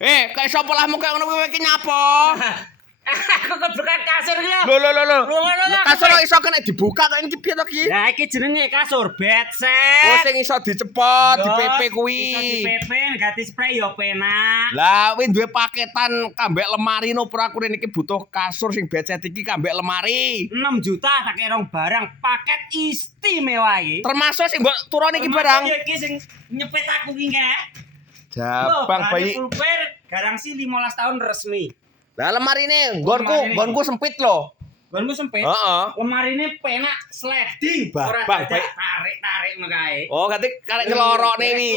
Kayak sapa lah mung kayak ngono kowe iki nyapa? Aku kebuka kasur iki lho. Lho. Kasur kok iso kena dibuka kok iki piye to iki? Lah iki jenenge kasur bed Oh set. sing iso dicepot, Yo, di PP kuwi. Iso di PP ganti spray yo penak. Lah kuwi duwe paketan kambek lemari no ora aku iki butuh kasur sing becet iki kambek lemari. 6 juta tak kerong barang paket istimewa iki. Termasuk sing mbok turun iki barang. Yo iki sing nyepet aku iki nggih. Jabang bayi. Pulper garansi 15 tahun resmi. Lah lemari ini Lemari nggonku sempit loh. Gonmu sempit. Heeh. Lemari ini penak sliding. Bang, Ora bang, dadak baik. tarik-tarik mekae. Oh, ganti karek ngelorok nih wi.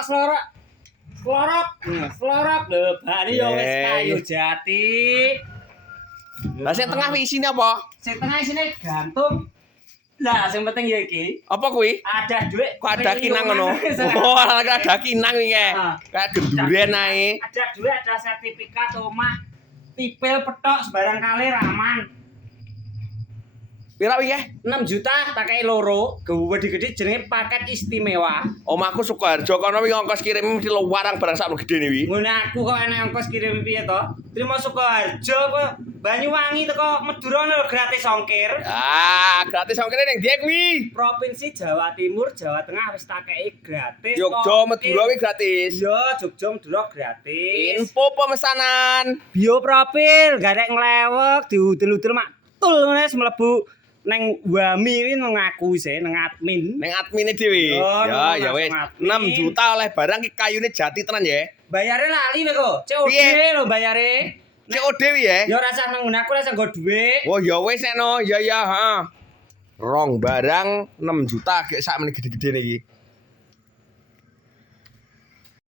Selorok. Selorok lho, bani yo wis kayu jati. Lah sing tengah wi isine apa? Sing tengah isine gantung. Lah sing penting ya iki, Apa kuwi? ada duit. Kok ada kinang ngono? triliunan. Oh, ada kinang iki kayak. Ah. Kayak genduren ae. Ada duit, ada sertifikat omah. Tipil petok sembarang kali aman. Pira wi 6 juta tak kei loro, gede-gede jenenge paket istimewa. Omahku Sukoharjo kono wi ongkos kirim mesti warang barang sakno gedene wi. Ngono aku kok enek ongkos kirim piye to? Trimo Sukoharjo kok Banyuwangi teko Madura lho gratis ongkir. Ah, gratis ongkire ning ndi kuwi? Provinsi Jawa Timur, Jawa Tengah wis tak kei gratis. Jogja ongkir. Madura wi gratis. Yo, Jogja Madura gratis. Info pemesanan. Bio profil, gak ada ngelewek, diudel-udel mak tul ngono wis mlebu neng Wami kuwi nang aku sih, nang admin. Ning admine dhewe. Oh, Ya langsung wis. admin. 6 juta oleh barang ki kayune jati tenan ya. Bayare lali kok. COD Piye? lho bayare. COD wi ya. Yo rasa nang nggon aku rasa nggo dhuwit. Oh ya wis nek no. Ya heeh. Rong barang 6 juta gek sak meneh gede-gede iki.